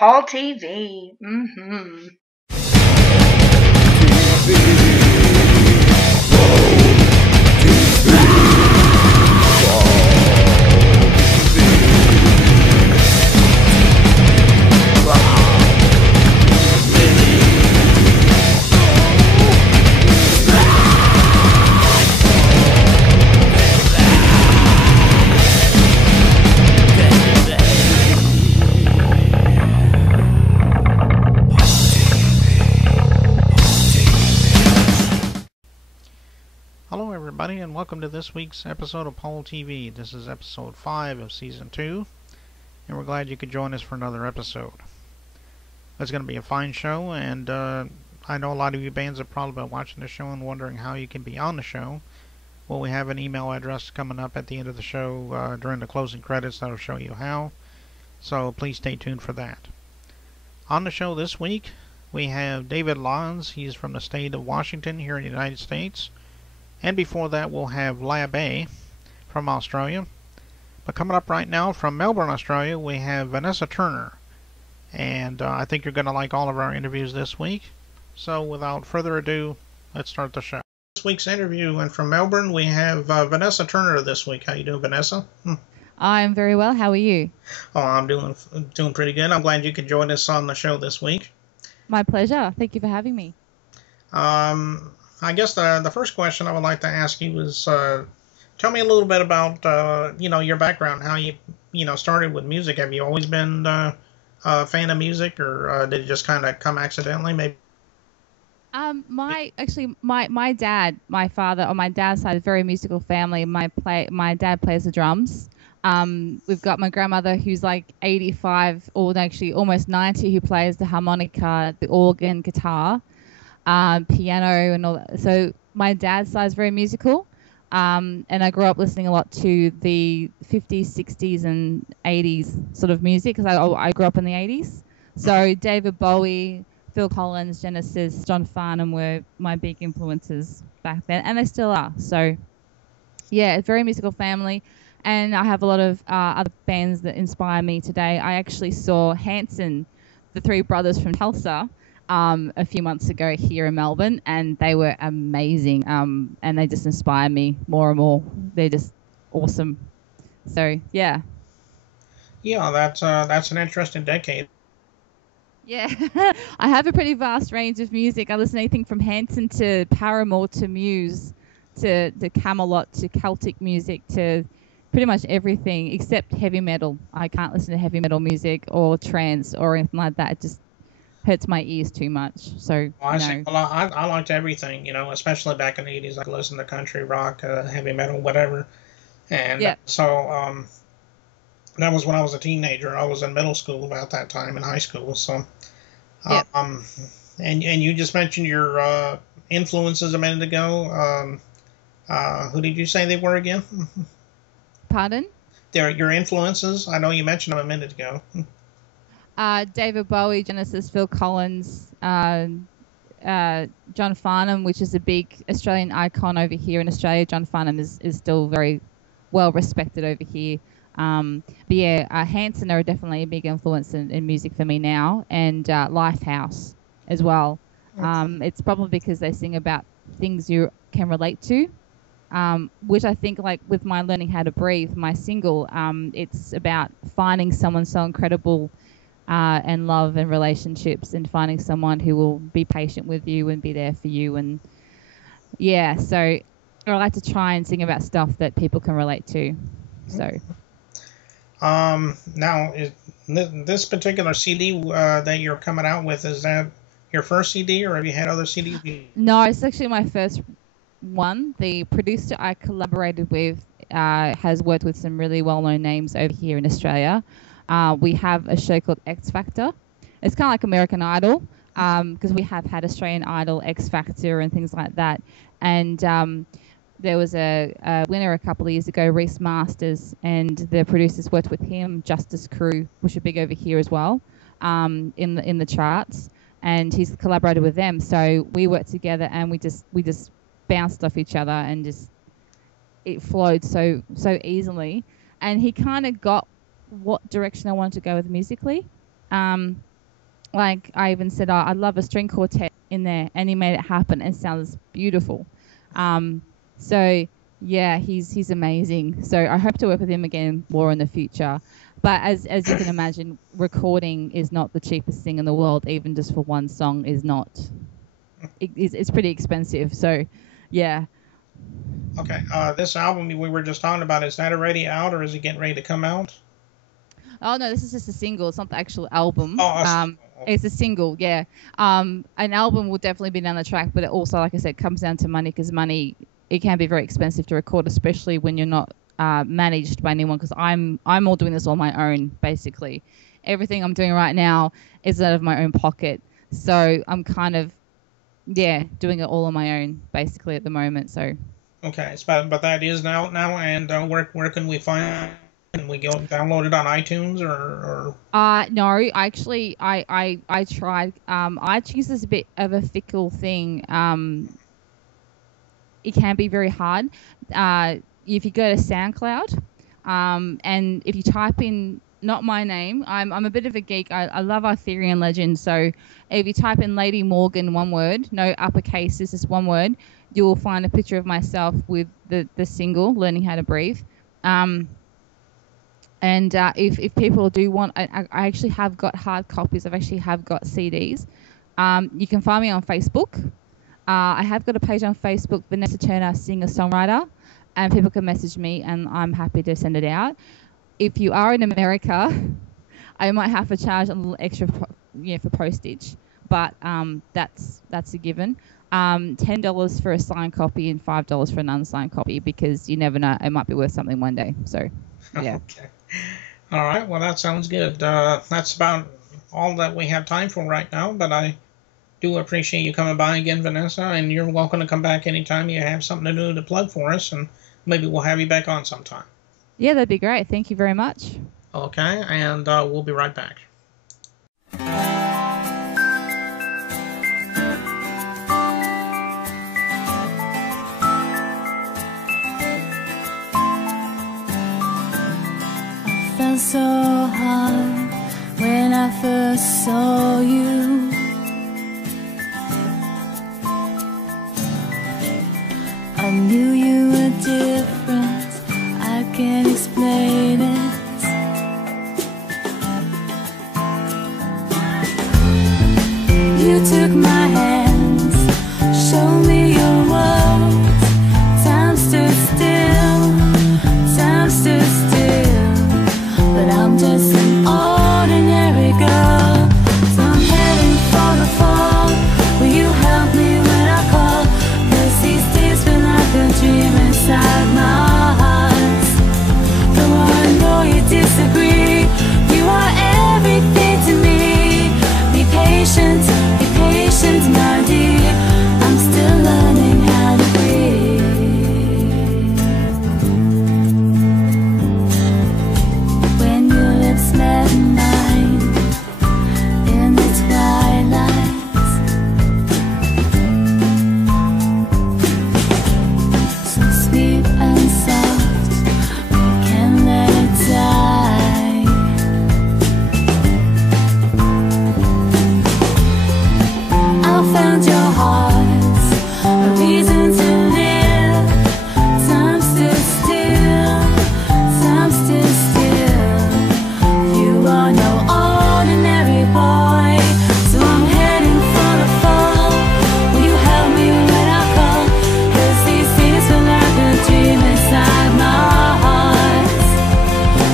Paul TV. Mm-hmm. Hello everybody, and welcome to this week's episode of Paul TV. This is episode 5 of season 2, and we're glad you could join us for another episode. It's going to be a fine show, and I know a lot of you bands have probably been watching the show and wondering how you can be on the show. Well, we have an email address coming up at the end of the show during the closing credits that'll show you how, so please stay tuned for that. On the show this week, we have David Lanz. He's from the state of Washington here in the United States. And before that, we'll have Lab A from Australia. But coming up right now from Melbourne, Australia, we have Vanessa Turner. And I think you're going to like all of our interviews this week. So without further ado, let's start the show. This week's interview, and from Melbourne, we have Vanessa Turner this week. How you doing, Vanessa? I'm very well. How are you? Oh, I'm doing pretty good. I'm glad you could join us on the show this week. My pleasure. Thank you for having me. I guess the first question I would like to ask you is, tell me a little bit about, your background, how you started with music. Have you always been a fan of music, or did it just kind of come accidentally, maybe? My dad, my father, on my dad's side, is a very musical family. My dad plays the drums. We've got my grandmother who's like 85, or actually almost 90, who plays the harmonica, the organ, guitar. Piano and all that. So my dad's side is very musical, and I grew up listening a lot to the 50s, 60s, and 80s sort of music because I grew up in the 80s. So David Bowie, Phil Collins, Genesis, John Farnham were my big influences back then, and they still are. So yeah, a very musical family, and I have a lot of other bands that inspire me today. I actually saw Hanson, the three brothers from Tulsa, a few months ago here in Melbourne, and they were amazing, and they just inspire me more and more. They're just awesome. So yeah. Yeah, that's an interesting decade. Yeah, I have a pretty vast range of music. I listen to anything from Hanson to Paramore to Muse to Camelot to Celtic music to pretty much everything except heavy metal. I can't listen to heavy metal music or trance or anything like that. It just hurts my ears too much. So I liked everything, especially back in the 80s. I listened to country, rock, heavy metal, whatever. And so that was when I was a teenager. I was in middle school about that time, in high school. So and you just mentioned your influences a minute ago. Who did you say they were again? Pardon? They're your influences. I know you mentioned them a minute ago. David Bowie, Genesis, Phil Collins, John Farnham, which is a big Australian icon over here in Australia. John Farnham is still very well respected over here. But yeah, Hanson are definitely a big influence in music for me now, and Lifehouse as well. It's probably because they sing about things you can relate to, which I think, like with my Learning How to Breathe, my single, it's about finding someone so incredible and love and relationships, and finding someone who will be patient with you and be there for you. And yeah, so I like to try and sing about stuff that people can relate to. So now, this particular CD that you're coming out with, is that your first CD, or have you had other CDs? No, it's actually my first one. The producer I collaborated with has worked with some really well-known names over here in Australia. We have a show called X Factor. It's kind of like American Idol, because we have had Australian Idol, X Factor, and things like that. And there was a winner a couple of years ago, Reese Masters, and the producers worked with him, Justice Crew, which are big over here as well, in the charts. And he's collaborated with them. So we worked together, and we just bounced off each other, and it flowed so easily. And he kind of got what direction I wanted to go with musically. like I even said, I'd love a string quartet in there, and he made it happen and sounds beautiful. So yeah, he's amazing. So I hope to work with him again more in the future. But as you can imagine, recording is not the cheapest thing in the world. Even just for one song is not. It's pretty expensive. So yeah. Okay. This album we were just talking about, is that already out, or is it getting ready to come out? Oh no, this is just a single. It's not the actual album. Oh, it's a single, yeah. An album will definitely be down the track, but it also, like I said, comes down to money, because money, it can be very expensive to record, especially when you're not managed by anyone. Because I'm all doing this on my own, basically. Everything I'm doing right now is out of my own pocket, so I'm kind of, yeah, doing it all on my own, basically, at the moment. So. Okay, but that is out now, and where can we find? Can we go download it on iTunes or? No, actually, I tried. iTunes is a bit of a fickle thing. It can be very hard. If you go to SoundCloud, and if you type in not my name, I'm a bit of a geek. I love Arthurian legends. So if you type in Lady Morgan, one word, no uppercase, this is one word, you will find a picture of myself with the single "Learning How to Breathe." And if people do want, I actually have got hard copies. I've actually have got CDs. You can find me on Facebook. I have got a page on Facebook, Vanessa Turner, singer-songwriter, and people can message me, and I'm happy to send it out. If you are in America, I might have to charge a little extra, for postage, but that's a given. $10 for a signed copy and $5 for an unsigned copy, because you never know, it might be worth something one day. So, yeah. Okay. All right. Well, that sounds good. That's about all that we have time for right now, but I do appreciate you coming by again, Vanessa, and you're welcome to come back anytime you have something to do to plug for us, and maybe we'll have you back on sometime. Yeah, that'd be great. Thank you very much. Okay, and we'll be right back. I felt so hard when I first saw you. I knew you were different, I can't explain it. You took my hands, showed me your world. Time stood still, time stood still. But I'm just an ordinary girl, so I'm heading for the fall. Will you help me when I call? 'Cause these days feel like a dream inside my heart. Though I know you disagree, you are everything to me. Be patient, my dear. I'm still learning how to breathe. When your lips met mine in the twilight, so sweet and soft, we can let it die. I found your heart, a reason to live. Time stood still, time stood still. You are no ordinary boy, so I'm heading for the fall. Will you help me when I call? 'Cause these days feel like a dream inside my heart.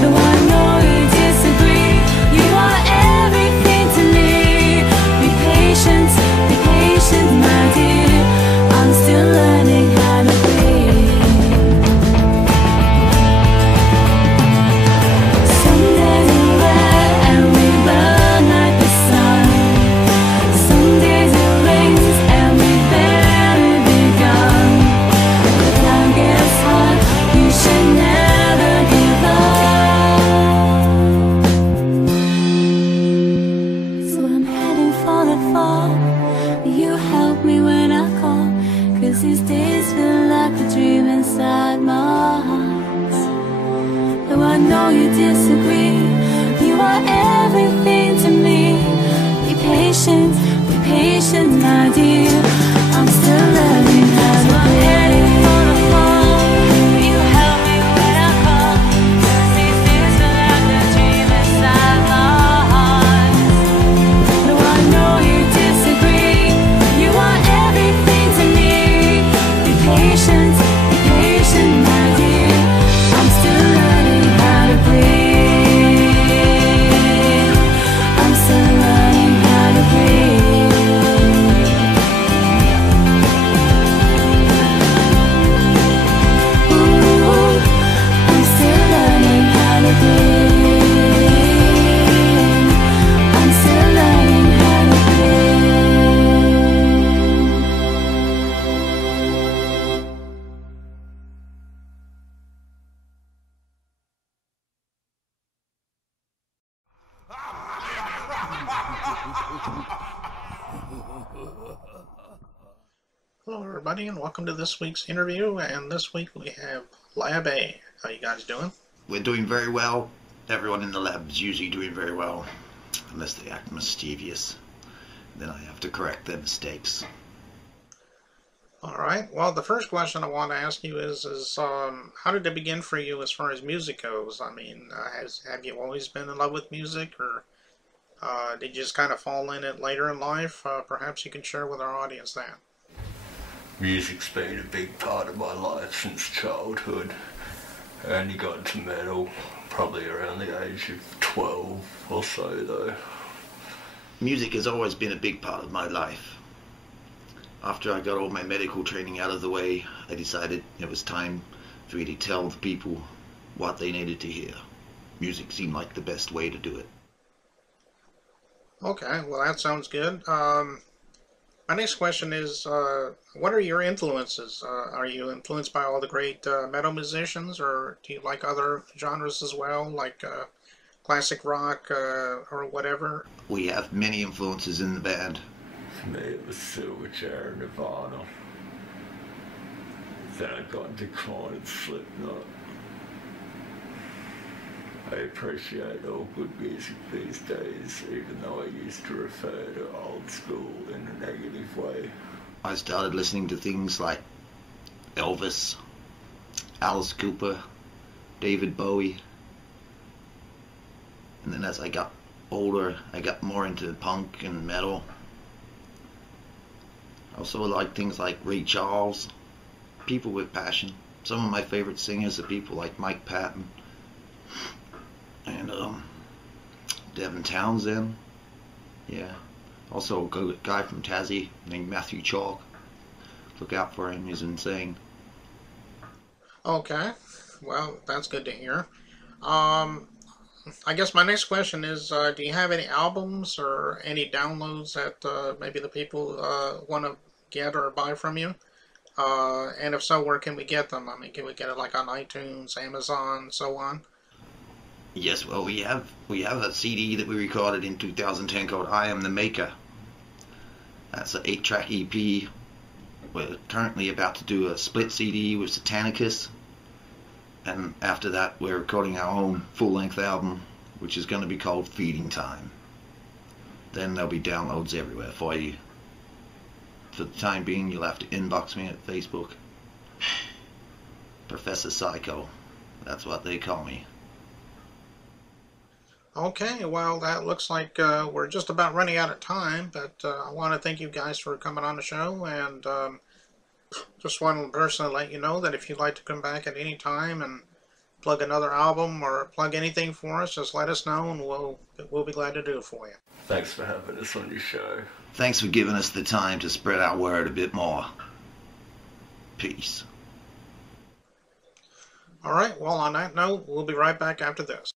Though I know you disagree, you are everything to me. Be patient, my dear. I'm still learning how to breathe. Some days are red and we burn like the sun. Some days it rains and we barely begun. The time gets hard, you should never give up. So I'm heading for the fall. You help me when I call, 'cause these days feel like a dream inside my heart. Though I know you disagree, you are everything to me. Be patient. dear. I'm still learning how to breathe. Headed for the fall. You help me when I call. 'Cause these days feel like a dream inside my heart. No, I know you disagree. You are everything to me. Be patient, my dear. I'm still learning how to breathe. I'm still learning how to breathe. Ooh, I'm still learning how to breathe. I'm still learning how to Hello, everybody, and welcome to this week's interview. And this week we have Lab A. How you guys doing? We're doing very well. Everyone in the lab is usually doing very well, unless they act mischievous. Then I have to correct their mistakes. All right. Well, the first question I want to ask you is how did it begin for you as far as music goes? I mean, have you always been in love with music, or did you just kind of fall in it later in life? Perhaps you can share with our audience that. Music's been a big part of my life since childhood. I only got into metal probably around the age of 12 or so though. Music has always been a big part of my life. After I got all my medical training out of the way, I decided it was time for me to tell the people what they needed to hear. Music seemed like the best way to do it. Okay, well that sounds good. My next question is, what are your influences? Are you influenced by all the great metal musicians, or do you like other genres as well, like classic rock or whatever? We have many influences in the band. For me it was Silverchair and Nirvana. Then I got into Korn and Slipknot. I appreciate all good music these days, even though I used to refer to old school in a negative way. I started listening to things like Elvis, Alice Cooper, David Bowie. And then as I got older, I got more into punk and metal. I also like things like Ray Charles, people with passion. Some of my favorite singers are people like Mike Patton and Devin Townsend. Yeah. Also a guy from Tassie named Matthew Chalk. Look out for him, he's insane. Okay, well that's good to hear. I guess my next question is, do you have any albums or any downloads that maybe the people want to get or buy from you? And if so, where can we get them? I mean, can we get it like on iTunes, Amazon, so on? Yes, well, we have a CD that we recorded in 2010 called I Am the Maker. That's an 8-track EP. We're currently about to do a split CD with Satanicus. And after that, we're recording our own full-length album, which is going to be called Feeding Time. Then there'll be downloads everywhere for you. For the time being, you'll have to inbox me at Facebook. Professor Psycho. That's what they call me. Okay, well, that looks like we're just about running out of time, but I want to thank you guys for coming on the show, and just want to personally let you know that if you'd like to come back at any time and plug another album or plug anything for us, just let us know, and we'll be glad to do it for you. Thanks for having us on your show. Thanks for giving us the time to spread our word a bit more. Peace. All right, well, on that note, we'll be right back after this.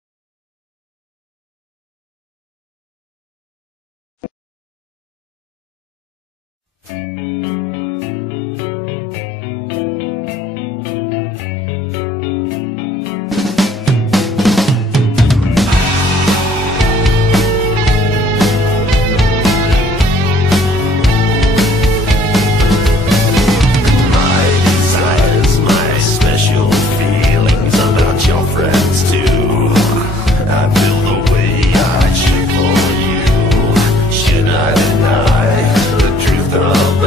I deny the truth of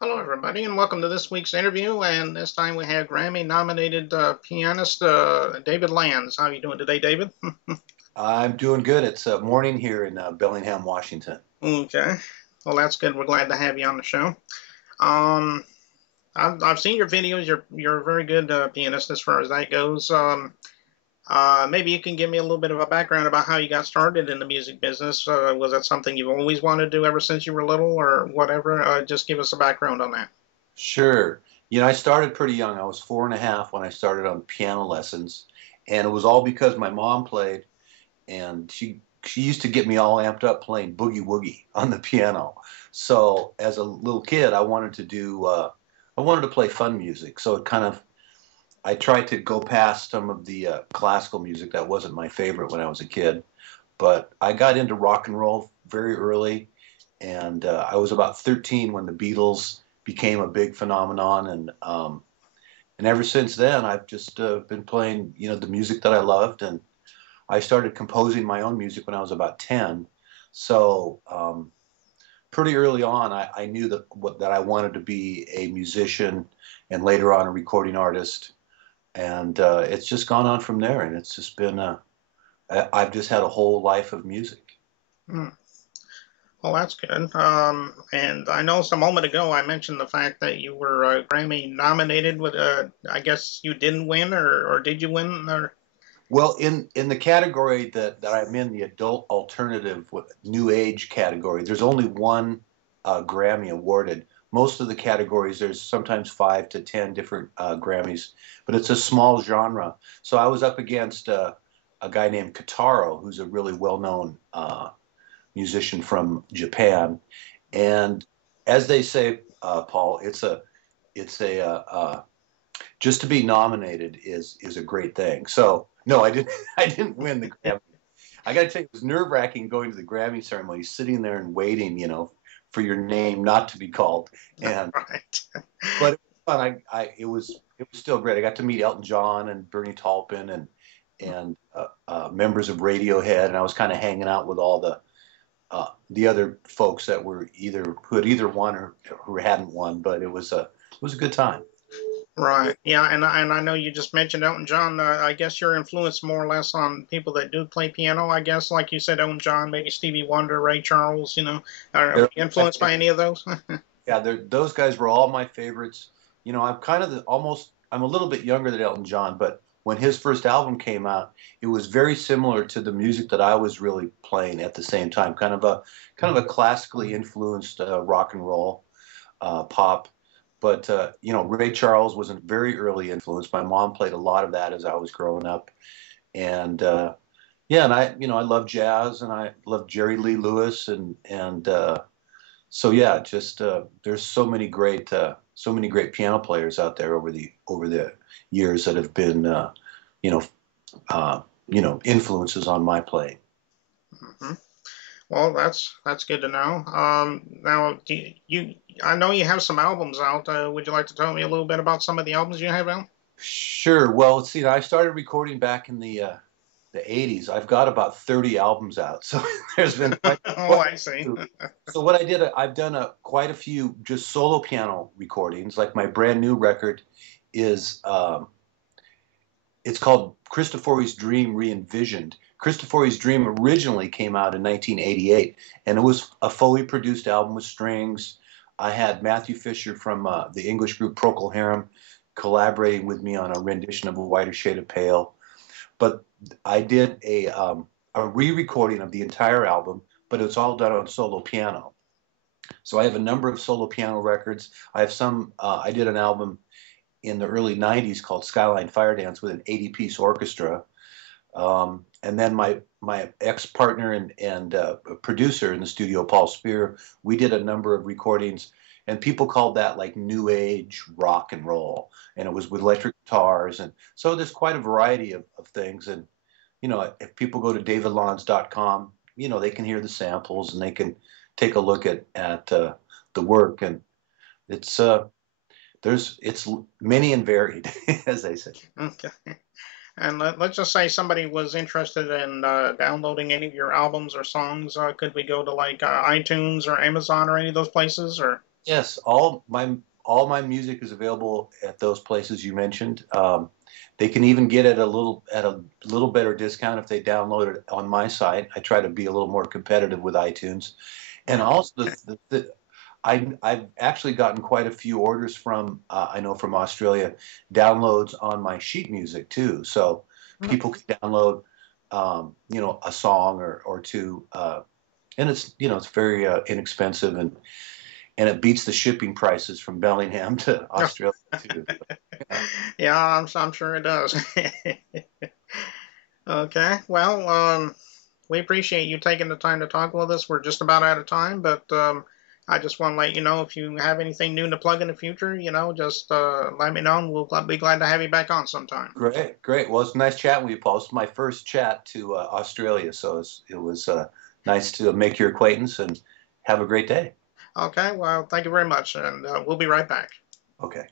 Hello, everybody, and welcome to this week's interview. And this time we have Grammy-nominated pianist David Lanz. How are you doing today, David? I'm doing good. It's morning here in Bellingham, Washington. Okay. Well, that's good. We're glad to have you on the show. Um, I've seen your videos. You're a very good pianist as far as that goes. Maybe you can give me a little bit of a background about how you got started in the music business. Was that something you've always wanted to do ever since you were little, or whatever? Just give us a background on that. Sure. I started pretty young. I was 4.5 when I started on piano lessons, and it was all because my mom played, and she used to get me all amped up playing boogie woogie on the piano. So as a little kid, I wanted to play fun music. So I tried to go past some of the classical music that wasn't my favorite when I was a kid, but I got into rock and roll very early, and I was about 13 when the Beatles became a big phenomenon, and ever since then I've just been playing the music that I loved, and I started composing my own music when I was about 10. So pretty early on, I knew that I wanted to be a musician and later on a recording artist. And it's just gone on from there. And it's just been, I've just had a whole life of music. Hmm. Well, that's good. And I know a moment ago I mentioned the fact that you were Grammy nominated with, I guess you didn't win, or did you win? Or... Well, in the category that I'm in, the adult alternative new age category, there's only one Grammy awarded. Most of the categories, there's sometimes 5 to 10 different Grammys, but it's a small genre. So I was up against a guy named Kitaro, who's a really well-known musician from Japan. And as they say, Paul, it's a just to be nominated is a great thing. So no, I didn't win the Grammy. I got to tell you, it was nerve-wracking going to the Grammy ceremony, sitting there and waiting, for your name not to be called. And Right. but it was fun. It was still great. I got to meet Elton John and Bernie Taupin and members of Radiohead, and I was kind of hanging out with all the other folks that were who had either won or who hadn't won. But it was a good time. Right. Yeah, and I know you just mentioned Elton John. I guess you're influenced more or less on people that do play piano. I guess, like you said, Elton John, maybe Stevie Wonder, Ray Charles. Are you influenced by any of those? Yeah, those guys were all my favorites. I'm kind of I'm a little bit younger than Elton John, but when his first album came out, it was very similar to the music that I was really playing at the same time. Kind of a classically influenced rock and roll, pop. But Ray Charles was a very early influence. My mom played a lot of that as I was growing up, and yeah, and I love jazz, and I love Jerry Lee Lewis, and so yeah, just there's so many great piano players out there over the years that have been influences on my playing. Mm-hmm. Well, that's good to know. Now, I know you have some albums out. Would you like to tell me a little bit about some of the albums you have out? Sure. Well, let's see. I started recording back in the 80s. I've got about 30 albums out, so there's been Oh, I see. So what I did, I've done quite a few just solo piano recordings. Like my brand new record is it's called Cristofori's Dream Re-Envisioned. Cristofori's Dream originally came out in 1988, and it was a fully produced album with strings. I had Matthew Fisher from the English group Procol Harum collaborating with me on a rendition of A Whiter Shade of Pale. But I did a re-recording of the entire album, but it's all done on solo piano. So I have a number of solo piano records. I have some, I did an album in the early 90s called Skyline Fire Dance with an 80-piece orchestra. And then my ex-partner and producer in the studio, Paul Spear, we did a number of recordings, and people called that like new age rock and roll. And it was with electric guitars. And so there's quite a variety of things. And, if people go to davidlanz.com, they can hear the samples and they can take a look at the work. And it's many and varied, as they say. Okay. And let's just say somebody was interested in downloading any of your albums or songs. Could we go to like iTunes or Amazon or any of those places? Or Yes, all my music is available at those places you mentioned. They can even get it at a little better discount if they download it on my site. I try to be a little more competitive with iTunes, and also I've actually gotten quite a few orders from I know from Australia, downloads on my sheet music too. So people can download a song or two, and it's very inexpensive, and it beats the shipping prices from Bellingham to Australia too. Yeah, I'm sure it does. Okay, well, we appreciate you taking the time to talk with us. We're just about out of time, but I just want to let you know if you have anything new to plug in the future, just let me know, and we'll be glad to have you back on sometime. Great, great. Well, it's nice chatting with you, Paul. It's my first chat to Australia, so it was nice to make your acquaintance, and have a great day. Okay, well, thank you very much, and we'll be right back. Okay.